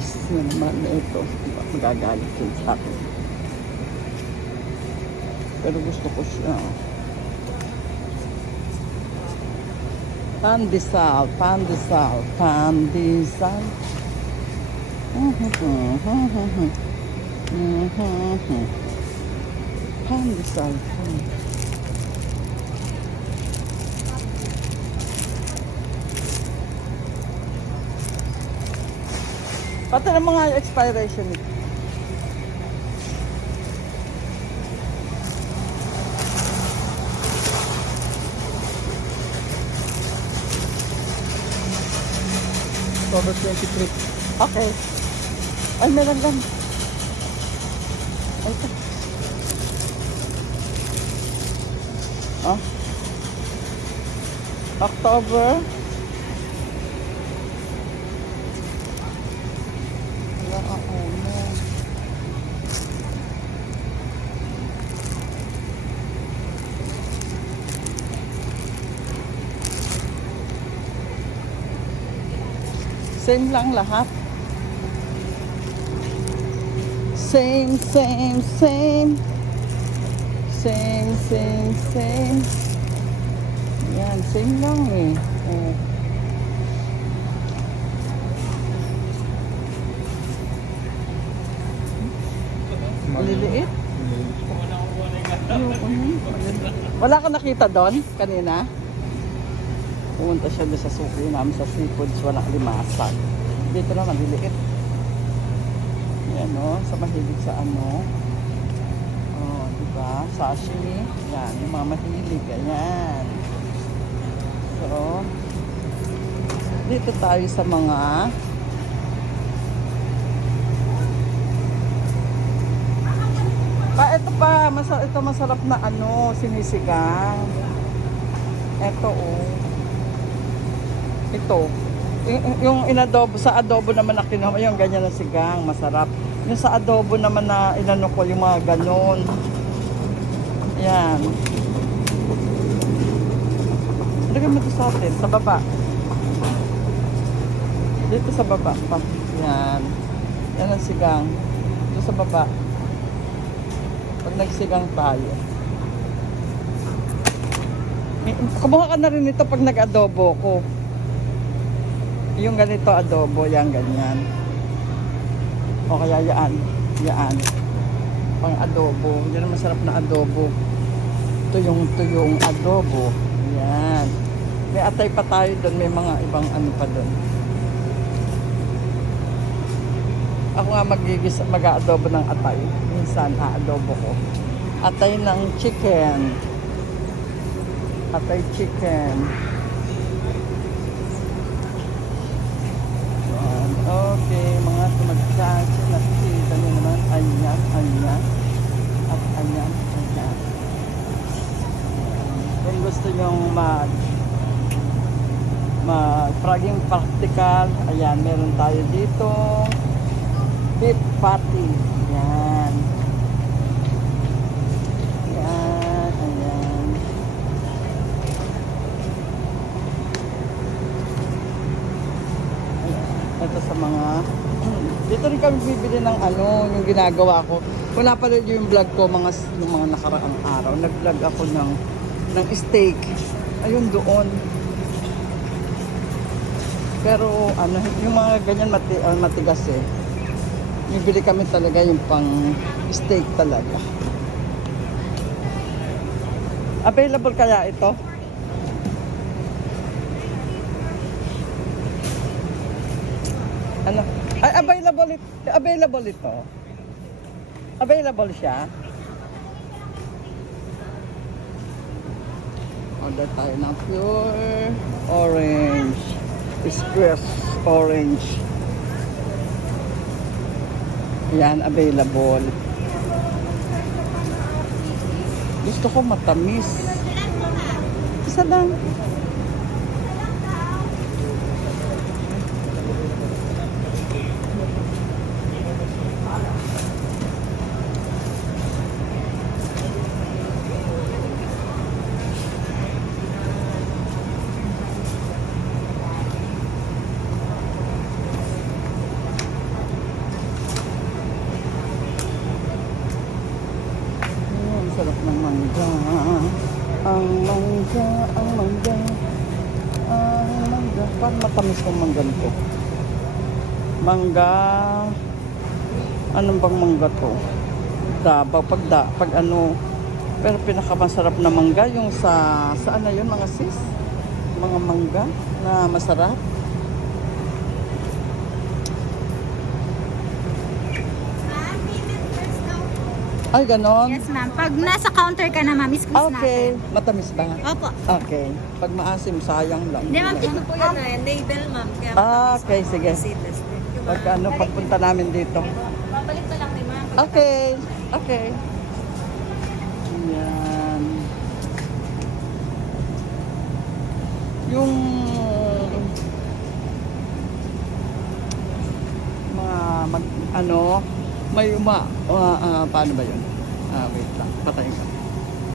misis na naman ito. Magagalit yun sa akin. Pero gusto ko siya. Pandesal, pandesal, pandesal. Pandesal. Pati ng mga expiration nito. October 23. Okay. Ay, meron lang. Ay, ito. Ah. October. Wala ako na. Same lang lahat. Same, same, same. Same, same, same. Yan, same lang eh. Oh. Maliliit? Wala ka nakita doon kanina? Pumunta siya doon sa suki namin sa seafoods, walang limasan. Dito na maliliit. Yan o, sa mahilig sa ano. Oh, di ba? Sashimi. Yan, yung mga mahilig. Ganyan. So, dito tayo sa mga Pa, ito pa, masa, ito masarap na ano, sinisigang. Ito oh. Ito. Yung inadobo, sa adobo naman na kinuha, yung ganyan na sigang, masarap. Yung sa adobo naman na inano ko, yung mga ganon. Yan. Lagay mo ito sa atin, sa baba. Dito sa baba pa. Yan. Yan ang sigang. Dito sa baba. Pag nagsigang tayo. Kumuha ka na rin ito pag nag-adobo ko. Yung ganito adobo, yan ganyan. O kaya yaan, yaan. Pang adobo. Yan ang masarap na adobo. Tuyong-tuyong adobo. Yan. May atay pa tayo doon, may mga ibang ano pa doon. Ako nga magigis, mag-aadobo ng atay. Minsan, aadobo ko. Atay ng chicken. Atay chicken. Yan. Okay, mga tumagsasin. Nakikita nyo naman. Ayan, ayan. At ayan, ayan. Kung gusto nyong mag mag-fraging practical, ayan, meron tayo dito beef patty. Yan. Yan. Ayan. Ayan. Ito sa mga dito rin kami bibili ng ano, yung ginagawa ko. Pa rin yung vlog ko mga, yung mga nakaraang araw. Nag-vlog ako ng, ng steak. Ayun doon. Pero ano, yung mga ganyan mati, ah, matigas eh. Bibili kami talaga yung pang steak talaga. Available kaya ito? Ano? Ay, available, it, available ito. Available siya. Order tayo ng pure orange. Express orange. Yan, available. Gusto ko matamis. Isa lang. sarap ng mangga. Ang mangga, ang mangga, ang mangga. Parang matamis ng mangga nito. Mangga, anong bang mangga to? Daba, pag, da, pag ano, pero pinakamasarap na mangga yung sa, saan na yun mga sis? Mga mangga na masarap. Ay, ganon? Yes, ma'am. Pag nasa counter ka na, ma'am, squeeze Okay. natin. Matamis ba? Opo. Okay. Pag maasim, sayang lang. Hindi, ma'am. Ano po yan eh, label ma'am. Kaya Ah, okay, sige. seedless din. Pag ano, pagpunta namin dito. Babalik na lang ni ma'am. Okay. Okay. Yan. Yung mga mag, ano, may uma, uh, uh, paano ba yun? Ah, wait lang, patayin ka.